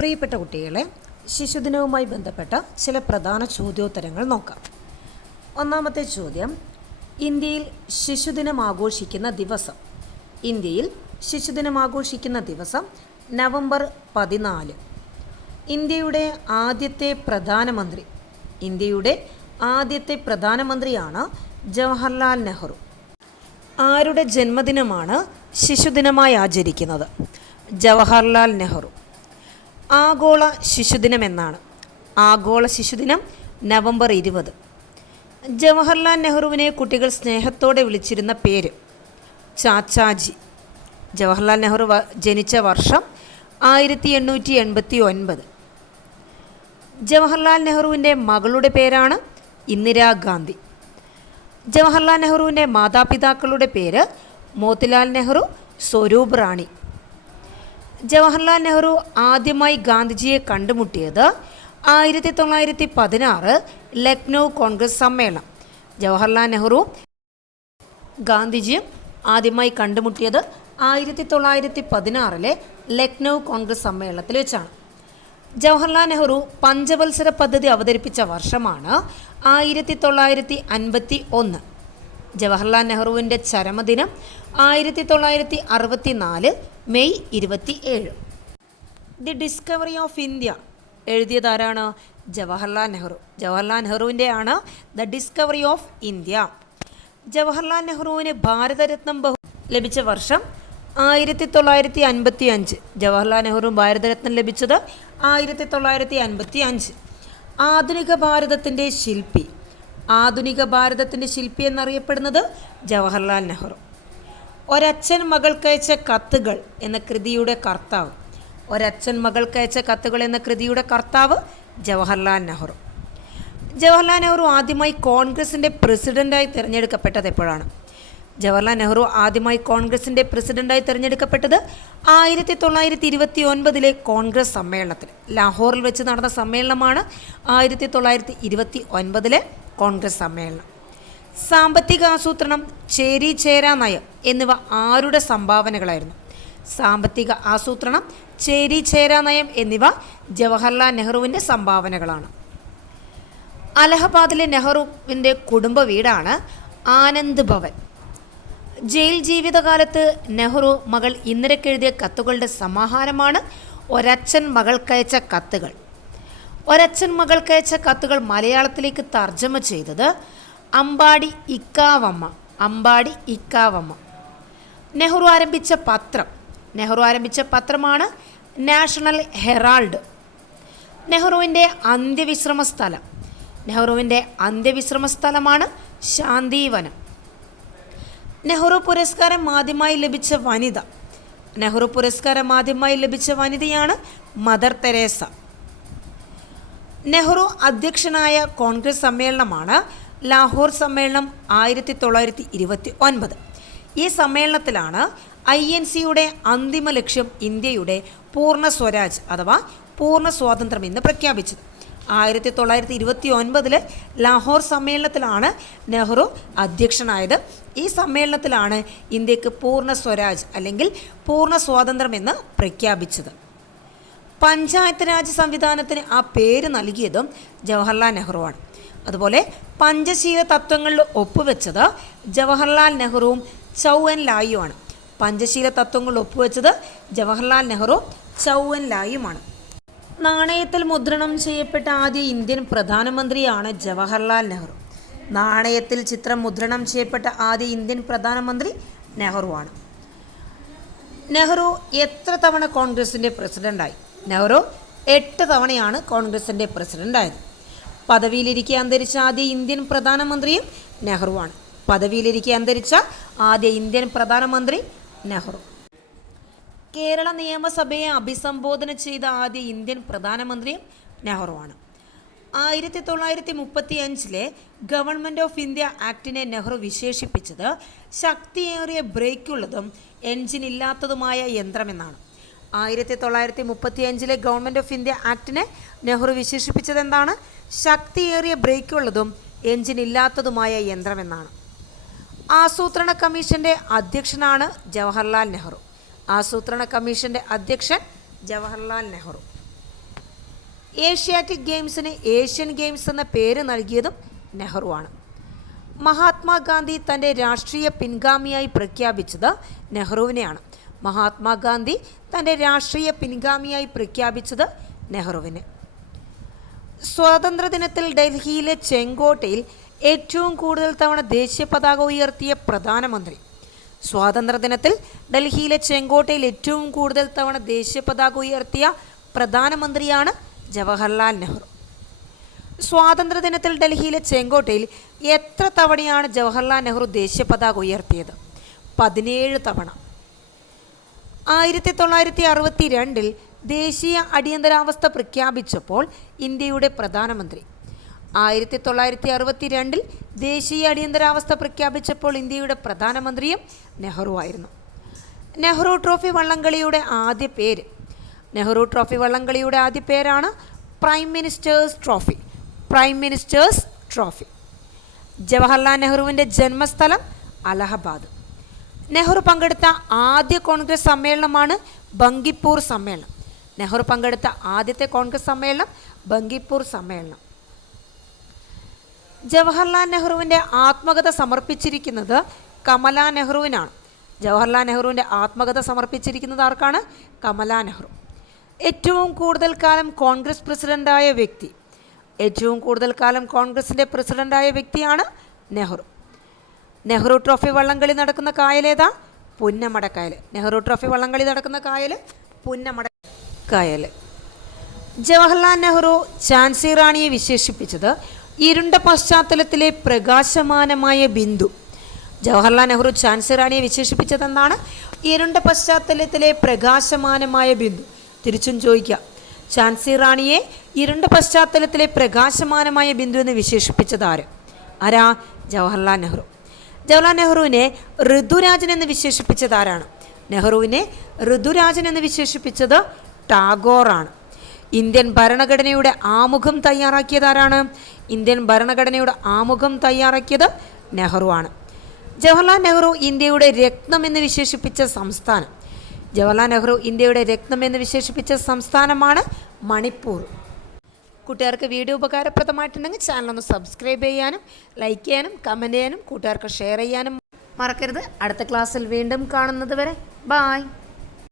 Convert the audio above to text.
പ്രിയപ്പെട്ട കുട്ടികളെ ശിശുദിനവുമായി ബന്ധപ്പെട്ട ചില പ്രധാന ചോദ്യോത്തരങ്ങൾ നോക്കാം. ഒന്നാമത്തെ ചോദ്യം ഇന്ത്യയിൽ ശിശുദിനം ആഘോഷിക്കുന്ന ദിവസം. ഇന്ത്യയിൽ ശിശുദിനം ആഘോഷിക്കുന്ന ദിവസം നവംബർ പതിനാല്. ഇന്ത്യയുടെ ആദ്യത്തെ പ്രധാനമന്ത്രി ഇന്ത്യയുടെ ആദ്യത്തെ പ്രധാനമന്ത്രിയാണ് ജവഹർലാൽ നെഹ്റു. ആരുടെ ജന്മദിനമാണ് ശിശുദിനമായി ആചരിക്കുന്നത്? ജവഹർലാൽ നെഹ്റു. ആഗോള ശിശുദിനം എന്നാണ് ആഗോള ശിശുദിനം നവംബർ ഇരുപത്. ജവഹർലാൽ നെഹ്റുവിനെ കുട്ടികൾ സ്നേഹത്തോടെ വിളിച്ചിരുന്ന പേര് ചാച്ചാജി. ജവഹർലാൽ നെഹ്റു ജനിച്ച വർഷം ആയിരത്തി എണ്ണൂറ്റി എൺപത്തി ഒൻപത് ജവഹർലാൽ നെഹ്റുവിന്റെ മകളുടെ പേരാണ് ഇന്ദിരാഗാന്ധി ജവഹർലാൽ നെഹ്റുവിന്റെ മാതാപിതാക്കളുടെ പേര് മോത്തിലാൽ നെഹ്റു സ്വരൂപ് റാണി. ജവഹർലാൽ നെഹ്റു ആദ്യമായി ഗാന്ധിജിയെ കണ്ടുമുട്ടിയത് ആയിരത്തി തൊള്ളായിരത്തി പതിനാറ് ലക്നൗ കോൺഗ്രസ് സമ്മേളനം. ജവഹർലാൽ നെഹ്റു ഗാന്ധിജിയും ആദ്യമായി കണ്ടുമുട്ടിയത് ആയിരത്തി തൊള്ളായിരത്തി പതിനാറിലെ ലക്നൗ കോൺഗ്രസ് സമ്മേളനത്തിൽ വെച്ചാണ്. ജവഹർലാൽ നെഹ്റു പഞ്ചവത്സര പദ്ധതി അവതരിപ്പിച്ച വർഷമാണ് ആയിരത്തി തൊള്ളായിരത്തി അൻപത്തി ഒന്ന് ജവഹർലാൽ നെഹ്റുവിന്റെ ചരമദിനം ആയിരത്തി തൊള്ളായിരത്തി അറുപത്തി നാല് മെയ് ഇരുപത്തി ഏഴ് ദി ഡിസ്കവറി ഓഫ് ഇന്ത്യ എഴുതിയതാരാണ് ജവഹർലാൽ നെഹ്റു. ജവഹർലാൽ നെഹ്റുവിന്റെ ആണ് the discovery of India. Jawaharlal നെഹ്റുവിന് ഭാരതരത്നം ബഹു ലഭിച്ച വർഷം ആയിരത്തി തൊള്ളായിരത്തി അൻപത്തി അഞ്ച് ജവഹർലാൽ നെഹ്റു ഭാരതരത്നം ലഭിച്ചത് ആയിരത്തി തൊള്ളായിരത്തി അൻപത്തി അഞ്ച് ആധുനിക ഭാരതത്തിന്റെ ശില്പി. ആധുനിക ഭാരതത്തിന്റെ ശില്പി എന്നറിയപ്പെടുന്നത് ജവഹർലാൽ നെഹ്റു. ഒരച്ഛൻ മകൾക്കയച്ച കത്തുകൾ എന്ന കൃതിയുടെ കർത്താവ്. ഒരച്ഛൻ മകൾക്കയച്ച കത്തുകൾ എന്ന കൃതിയുടെ കർത്താവ് ജവഹർലാൽ നെഹ്റു. ജവഹർലാൽ നെഹ്റു ആദ്യമായി കോൺഗ്രസിന്റെ പ്രസിഡന്റായി തിരഞ്ഞെടുക്കപ്പെട്ടത് എപ്പോഴാണ്? ജവഹർലാൽ നെഹ്റു ആദ്യമായി കോൺഗ്രസിന്റെ പ്രസിഡന്റായി തിരഞ്ഞെടുക്കപ്പെട്ടത് ആയിരത്തി തൊള്ളായിരത്തി ഇരുപത്തി ഒൻപതിലെ കോൺഗ്രസ് സമ്മേളനത്തിൽ. ലാഹോറിൽ വെച്ച് നടന്ന സമ്മേളനമാണ് ആയിരത്തി തൊള്ളായിരത്തി ഇരുപത്തി ഒൻപതിലെ കോൺഗ്രസ് സമ്മേളനം. സാമ്പത്തിക ആസൂത്രണം ചേരി ചേരാ നയം എന്നിവ ആരുടെ സംഭാവനകളായിരുന്നു? സാമ്പത്തിക ആസൂത്രണം ചേരി ചേരാ നയം എന്നിവ ജവഹർലാൽ നെഹ്റുവിന്റെ സംഭാവനകളാണ്. അലഹബാദിലെ നെഹ്റുവിന്റെ കുടുംബ വീടാണ് ആനന്ദ് ഭവൻ. ജയിൽ ജീവിതകാലത്ത് നെഹ്റു മകൾ ഇന്ദിരക്കെഴുതിയ കത്തുകളുടെ സമാഹാരമാണ് ഒരച്ഛൻ മകൾക്കയച്ച കത്തുകൾ. ഒരച്ഛൻ മകൾക്കയച്ച കത്തുകൾ മലയാളത്തിലേക്ക് തർജമ ചെയ്തത് അമ്പാടി ഇക്കാവമ്മ അമ്പാടി ഇക്കാവമ്മ. നെഹ്റു ആരംഭിച്ച പത്രം. നെഹ്റു ആരംഭിച്ച പത്രമാണ് നാഷണൽ ഹെറാൾഡ്. നെഹ്റുവിന്റെ അന്ത്യവിശ്രമ സ്ഥലം. നെഹ്റുവിന്റെ അന്ത്യവിശ്രമ സ്ഥലമാണ് ശാന്തിവനം. നെഹ്റു പുരസ്കാരം ആദ്യമായി ലഭിച്ച വനിത. നെഹ്റു പുരസ്കാരം ആദ്യമായി ലഭിച്ച വനിതയാണ് മദർ തെരേസ. നെഹ്റു അധ്യക്ഷനായ കോൺഗ്രസ് സമ്മേളനമാണ് ലാഹോർ സമ്മേളനം ആയിരത്തി തൊള്ളായിരത്തി ഇരുപത്തി ഒൻപത് ഈ സമ്മേളനത്തിലാണ് ഐ എൻ സിയുടെ അന്തിമ ലക്ഷ്യം ഇന്ത്യയുടെ പൂർണ സ്വരാജ് അഥവാ പൂർണ സ്വാതന്ത്ര്യം എന്ന് പ്രഖ്യാപിച്ചത്. ആയിരത്തി തൊള്ളായിരത്തി ഇരുപത്തി ഒൻപതിൽ ലാഹോർ സമ്മേളനത്തിലാണ് നെഹ്റു അധ്യക്ഷനായത്. ഈ സമ്മേളനത്തിലാണ് ഇന്ത്യയ്ക്ക് പൂർണ സ്വരാജ് അല്ലെങ്കിൽ പൂർണ സ്വാതന്ത്ര്യം എന്ന് പ്രഖ്യാപിച്ചത്. പഞ്ചായത്ത് രാജ് സംവിധാനത്തിന് ആ പേര് നൽകിയതും ജവഹർലാൽ നെഹ്റുവാണ്. അതുപോലെ പഞ്ചശീല തത്വങ്ങളിൽ ഒപ്പുവെച്ചത് ജവഹർലാൽ നെഹ്റുവും ചൗവൻ ലായുമാണ് പഞ്ചശീല തത്വങ്ങൾ ഒപ്പുവെച്ചത് ജവഹർലാൽ നെഹ്റു ചൗവൻ ലായുമാണ്. നാണയത്തിൽ മുദ്രണം ചെയ്യപ്പെട്ട ആദ്യ ഇന്ത്യൻ പ്രധാനമന്ത്രിയാണ് ജവഹർലാൽ നെഹ്റു. നാണയത്തിൽ ചിത്രം മുദ്രണം ചെയ്യപ്പെട്ട ആദ്യ ഇന്ത്യൻ പ്രധാനമന്ത്രി നെഹ്റുവാണ്. നെഹ്റു എത്ര തവണ കോൺഗ്രസിന്റെ പ്രസിഡന്റായി നെഹ്റു എട്ട് തവണയാണ് കോൺഗ്രസിന്റെ പ്രസിഡന്റായത് പദവിയിലിരിക്കെ അന്തരിച്ച ആദ്യ ഇന്ത്യൻ പ്രധാനമന്ത്രിയും നെഹ്റുവാണ്. പദവിയിലിരിക്കെ അന്തരിച്ച ആദ്യ ഇന്ത്യൻ പ്രധാനമന്ത്രി നെഹ്റു. കേരള നിയമസഭയെ അഭിസംബോധന ചെയ്ത ആദ്യ ഇന്ത്യൻ പ്രധാനമന്ത്രിയും നെഹ്റുവാണ്. ആയിരത്തി തൊള്ളായിരത്തി മുപ്പത്തി അഞ്ചിലെ ഗവൺമെന്റ് ഓഫ് ഇന്ത്യ ആക്ടിനെ നെഹ്റു വിശേഷിപ്പിച്ചത് ശക്തിയേറിയ ബ്രേക്കുള്ളതും എൻജിൻ ഇല്ലാത്തതുമായ യന്ത്രമെന്നാണ്. ആയിരത്തി തൊള്ളായിരത്തി മുപ്പത്തി അഞ്ചിലെ ഗവൺമെന്റ് ഓഫ് ഇന്ത്യ ആക്ടിനെ നെഹ്റു വിശേഷിപ്പിച്ചത് എന്താണ് ശക്തിയേറിയ ബ്രേക്കുള്ളതും എൻജിൻ ഇല്ലാത്തതുമായ യന്ത്രമെന്നാണ്. ആസൂത്രണ കമ്മീഷന്റെ അധ്യക്ഷനാണ് ജവഹർലാൽ നെഹ്റു. ആസൂത്രണ കമ്മീഷന്റെ അധ്യക്ഷൻ ജവഹർലാൽ നെഹ്റു. ഏഷ്യാറ്റിക് ഗെയിംസിന് ഏഷ്യൻ ഗെയിംസ് എന്ന പേര് നൽകിയതും നെഹ്റുവാണ്. മഹാത്മാഗാന്ധി തന്റെ രാഷ്ട്രീയ പിൻഗാമിയായി പ്രഖ്യാപിച്ചത് നെഹ്റുവിനെയാണ്. മഹാത്മാഗാന്ധി തന്റെ രാഷ്ട്രീയ പിൻഗാമിയായി പ്രഖ്യാപിച്ചത് നെഹ്റുവിനെ. സ്വാതന്ത്ര്യദിനത്തിൽ ഡൽഹിയിലെ ചെങ്കോട്ടയിൽ ഏറ്റവും കൂടുതൽ തവണ ദേശീയ പതാക ഉയർത്തിയ പ്രധാനമന്ത്രി. സ്വാതന്ത്ര്യദിനത്തിൽ ഡൽഹിയിലെ ചെങ്കോട്ടയിൽ ഏറ്റവും കൂടുതൽ തവണ ദേശീയ പതാക ഉയർത്തിയ പ്രധാനമന്ത്രിയാണ് ജവഹർലാൽ നെഹ്റു. സ്വാതന്ത്ര്യദിനത്തിൽ ഡൽഹിയിലെ ചെങ്കോട്ടയിൽ എത്ര തവണയാണ് ജവഹർലാൽ നെഹ്റു ദേശീയ പതാക ഉയർത്തിയത്? പതിനേഴ് തവണ. ആയിരത്തി തൊള്ളായിരത്തി അറുപത്തി രണ്ടിൽ ദേശീയ അടിയന്തരാവസ്ഥ പ്രഖ്യാപിച്ചപ്പോൾ ഇന്ത്യയുടെ പ്രധാനമന്ത്രി ആയിരത്തി തൊള്ളായിരത്തി അറുപത്തി രണ്ടിൽ ദേശീയ അടിയന്തരാവസ്ഥ പ്രഖ്യാപിച്ചപ്പോൾ ഇന്ത്യയുടെ പ്രധാനമന്ത്രിയും നെഹ്റു ആയിരുന്നു. നെഹ്റു ട്രോഫി വള്ളംകളിയുടെ ആദ്യ പേര്. നെഹ്റു ട്രോഫി വള്ളംകളിയുടെ ആദ്യ പേരാണ് prime minister's trophy. Prime minister's trophy. Jawaharlal നെഹ്റുവിന്റെ ജന്മസ്ഥലം അലഹബാദ്. നെഹ്റു പങ്കെടുത്ത ആദ്യ കോൺഗ്രസ് സമ്മേളനമാണ് ബങ്കിപ്പൂർ സമ്മേളനം. നെഹ്റു പങ്കെടുത്ത ആദ്യത്തെ കോൺഗ്രസ് സമ്മേളനം ബങ്കിപ്പൂർ സമ്മേളനം. ജവഹർലാൽ നെഹ്റുവിന്റെ ആത്മകഥ സമർപ്പിച്ചിരിക്കുന്നത് കമല നെഹ്റുവിനാണ്. ജവഹർലാൽ നെഹ്റുവിന്റെ ആത്മകഥ സമർപ്പിച്ചിരിക്കുന്നത് ആർക്കാണ്? കമല നെഹ്റു. ഏറ്റവും കൂടുതൽ കാലം കോൺഗ്രസ് പ്രസിഡന്റായ വ്യക്തി. ഏറ്റവും കൂടുതൽ കാലം കോൺഗ്രസിന്റെ പ്രസിഡന്റായ വ്യക്തിയാണ് നെഹ്റു. നെഹ്റു ട്രോഫി വള്ളംകളി നടക്കുന്ന കായലേതാ പുന്നമടക്കായൽ നെഹ്റു ട്രോഫി വള്ളംകളി നടക്കുന്ന കായൽ പുന്നമട കായൽ. ജവഹർലാൽ നെഹ്റു ഝാൻസി റാണിയെ വിശേഷിപ്പിച്ചത് ഇരുണ്ട പശ്ചാത്തലത്തിലെ പ്രകാശമാനമായ ബിന്ദു. ജവഹർലാൽ നെഹ്റു ചാൻസറാണിയെ വിശേഷിപ്പിച്ചതെന്നാണ് ഇരുണ്ട പശ്ചാത്തലത്തിലെ പ്രകാശമാനമായ ബിന്ദു. തിരിച്ചും ചോദിക്കാം. ചാൻസി റാണിയെ ഇരുണ്ട പശ്ചാത്തലത്തിലെ പ്രകാശമാനമായ ബിന്ദു എന്ന് വിശേഷിപ്പിച്ചത് ആര്? ആരാ? ജവഹർലാൽ നെഹ്റു. ജവഹർലാൽ നെഹ്റുവിനെ ഋതുരാജൻ എന്ന് വിശേഷിപ്പിച്ചത് ആരാണ്? നെഹ്റുവിനെ ഋതുരാജൻ എന്ന് വിശേഷിപ്പിച്ചത് ടാഗോറാണ്. ഇന്ത്യൻ ഭരണഘടനയുടെ ആമുഖം തയ്യാറാക്കിയത് ആരാണ് ഇന്ത്യൻ ഭരണഘടനയുടെ ആമുഖം തയ്യാറാക്കിയത് നെഹ്റു ആണ് ജവഹർലാൽ നെഹ്റു ഇന്ത്യയുടെ രക്തം എന്ന് വിശേഷിപ്പിച്ച സംസ്ഥാനം. ജവഹർലാൽ നെഹ്റു ഇന്ത്യയുടെ രക്തം എന്ന് വിശേഷിപ്പിച്ച സംസ്ഥാനമാണ് മണിപ്പൂർ. കൂട്ടുകാർക്ക് വീഡിയോ ഉപകാരപ്രദമായിട്ടുണ്ടെങ്കിൽ ചാനൽ ഒന്ന് സബ്സ്ക്രൈബ് ചെയ്യാനും ലൈക്ക് ചെയ്യാനും കമന്റ് ചെയ്യാനും കൂട്ടുകാർക്ക് ഷെയർ ചെയ്യാനും മറക്കരുത്. അടുത്ത ക്ലാസ്സിൽ വീണ്ടും കാണുന്നത് വരെ ബായ്